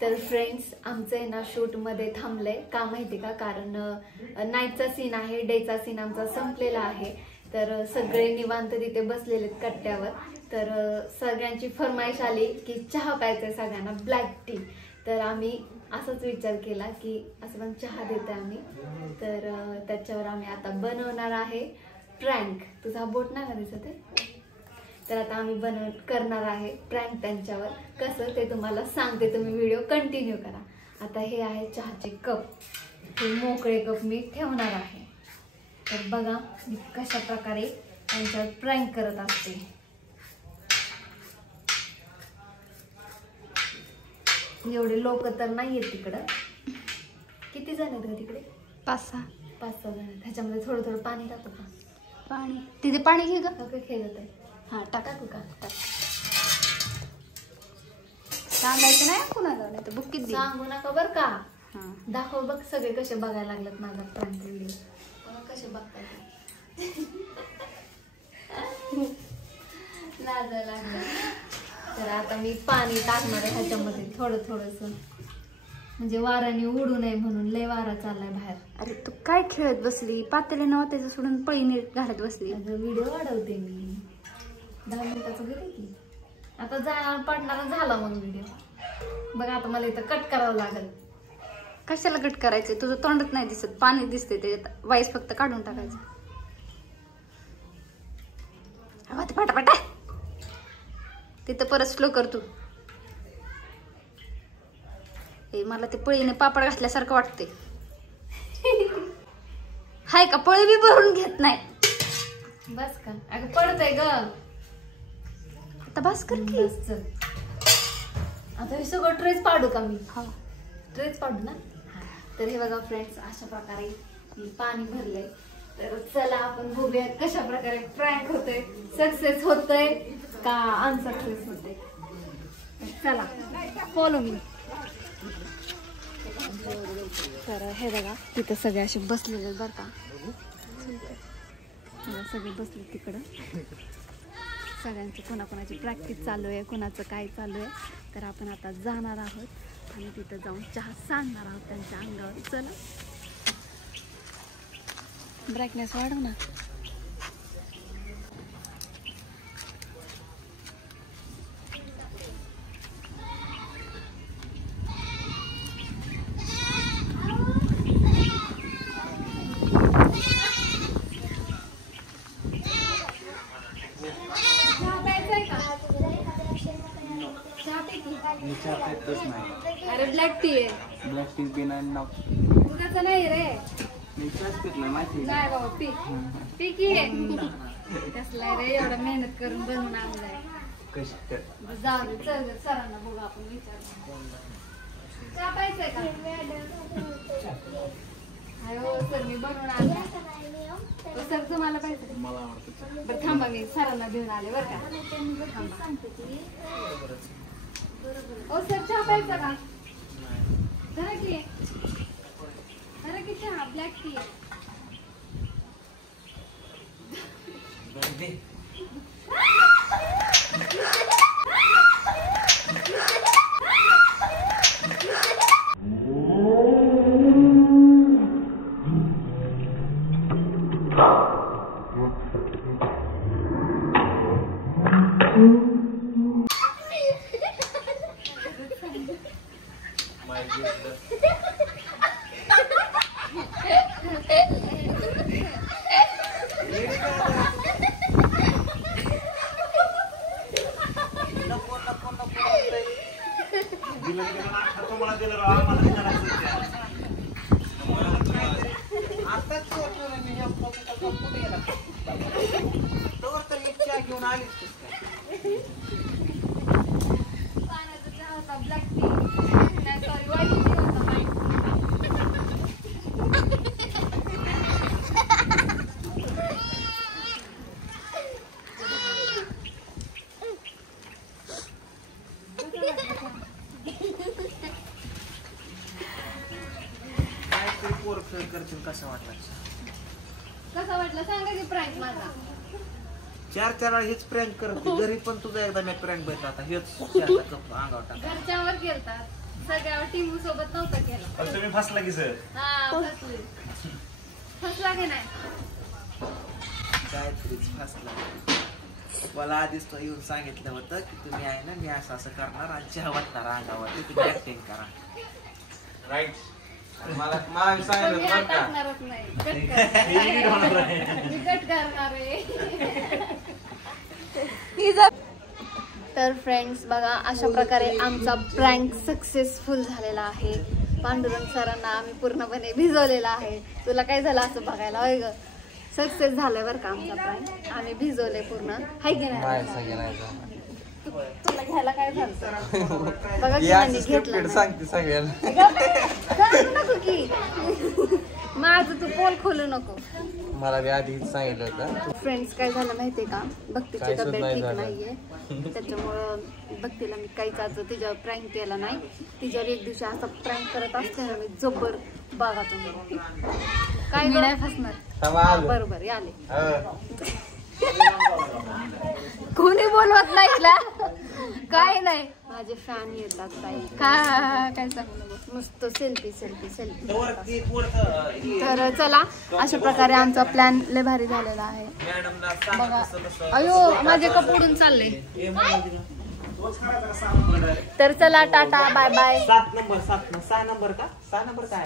तर फ्रेंड्स आमचं आहे ना शूटमध्ये थांबलंय का माहिती का, कारण नाईटचा सीन आहे, डेचा सीन आमचा संपलेला आहे. तर सगळे निवांत तिथे बसलेले आहेत कट्ट्यावर. तर सगळ्यांची फरमाईश आली की चहा प्यायचा सगळ्यांना, ब्लॅक टी. तर आम्ही असाच विचार केला की असं पण चहा देतो आम्ही. तर त्याच्यावर आम्ही आता बनवणार आहे प्रँक. तुझा बोट नाही का दिसत आहे? तर आता आम्ही करणार आहे प्रँक त्यांच्यावर. कसं ते तुम्हाला सांगते, तुम्ही व्हिडिओ कंटिन्यू करा. आता हे आहे चहाचे कप, हे मोकळे कप मी ठेवणार आहे. तर बघा मी कशा प्रकारे त्यांच्यावर प्रँक करत असते. एवढे लोक तर नाही आहेत तिकडं. किती जण आहेत का तिकडे? 5-6 जण. ह्याच्यामध्ये थोडं थोडं पाणी टाकू का? पाणी तिथे पाणी घे ग. खेळत आहे. हा टाकू का? सांगायचं नाही कुणाला, नाही तर बुक्कीत दे. सांगू नका बर का. दाखव बघ, सगळे कसे बघायला लागलेत माझा प्रँक व्हिडिओ. कसे बघतात लाजायला लागलं. तर आता मी पाणी टाकणार आहे ह्याच्यामध्ये थोडं थोडस, म्हणजे वाऱ्याने उडू नये म्हणून. लय वारा चाललाय बाहेर. अरे तू काय खेळत बसली? पातेले नव्हते त्याचं सोडून पळीने घालत बसली. व्हिडिओ वाढवते मी. 10 मिनिटाचं गेले की आता जाणार पडणार झाला मग व्हिडिओ. बघा आता मला इथं कट करावं लागेल. कशाला कट करायचंय? तुझं तोंडच नाही दिसत, पाणी दिसते त्याच्यात. वाईस फक्त काढून टाकायचं. पटापटा तिथं परत स्लो कर तू. मला ते पळीने पापड घातल्यासारखं वाटते. हाय का? पळी बी भरून घेत नाही. बस का? अगं पडतंय ग. आता बस कर की. चल आता हे सगळं ट्रेस पाडू का मी? हा ट्रेस पाडू ना. तर हे बघा फ्रेंड्स, अशा प्रकारे मी पाणी भरलंय. तर चला आपण बघूया कशा प्रकारे प्रँक होतोय, सक्सेस होतोय का अनसक्सेस होतोय. चला फॉलो मी. तर हे बघा तिथं सगळे असे बसलेले बरं का. सगळे बसले तिकडं. सगळ्यांची कोणाकोणाची प्रॅक्टिस चालू आहे, कोणाचं काय चालू आहे. तर आपण आता जाणार आहोत आणि तिथं जाऊन चहा सांगणार आहोत त्यांच्या अंगावर. चला ब्राईटनेस वाढव ना. अरे ब्लॅक टी आहे. ब्लॅक टी पिणार ना. कुणाचं नाही रे. मी चहाच पितला माहिती नाही बाबा, पी पी की. कसलाय रे, एवढा मेहनत करून बनवून आणलाय. कशी जाऊ दे, चल सरांना बघू आपण, विचार. चहा प्यायचंय का? अयो सर मी बनवून आणला. सर तुम्हाला पाहिजे? मला आवडतं. बरं थांबा, मी सरांना घेऊन आले बरं का. ओ सर चहा प्यायचा का? धरा की चहा, ब्लॅक टी. घेऊन आलीस पाण्याचा चहा होता, ब्लॅक टी. नाही सॉरी, व्हाईट टी होता. कसा वाटला? कसा वाटला सांगा की प्रँक माझा. 4 वेळा हेच प्रँक करत घरी पण तुझा एकदा मी प्रँक बघितला आता हेच अंगावर टाका. घरच्यावर गेलता सगळ्या टीम सोबत नव्हता केला. पण तुम्ही फसला की सर हा फसले. फसला की नाही? काहीतरीच फसला. मला आधीच तो येऊन सांगितलं होतं की तुम्ही आहे ना मी असं असं करणार आणि चहा वाटणार अंगावर तुम्ही ऍक्टिंग करा. राईट. मला पण मी हात टाकणारच नाही. मी कट करणार आहे. तर फ्रेंड्स बघा अशा प्रकारे आमचा प्रँक सक्सेसफुल झालेला आहे. पांडुरंग सरांना आम्ही पूर्णपणे भिजवलेला आहे. तुला काय झालं असं बघायला होय ग. सक्सेस झालंय बरं का आमचा प्रँक. आम्ही भिजवले पूर्ण हाय की नाही. तुला घ्यायला काय झालं बघा की आम्ही घेतलं सांगते सगळ्यांना. सांगू नको की माझं तू पोल खोलू नको. मला बी आधी सांगितलं होतं. फ्रेंड्स काय झालं माहितीये का भक्तीची तब्येत ठीक नाहीये त्याच्यामुळं भक्तीला मी काहीच आज तिच्यावर प्रँक केला नाही. तिच्यावर एक दिवशी असा प्रँक करत असते ना मी जबर बघा तुम्ही काय नाही फसणार. बरोबर आले कोणी बोलवत नाही हिला. काय नाही माझे फॅन येतात ताई काय सांगू नुसतं सेल्फी सेल्फी सेल्फी. तर चला अशा प्रकारे आमचा प्लॅन लय भारी झालेला आहे बघा. अयो माझे कप उडून चालले. तर चला tata bye bye. 7 number 6 number काय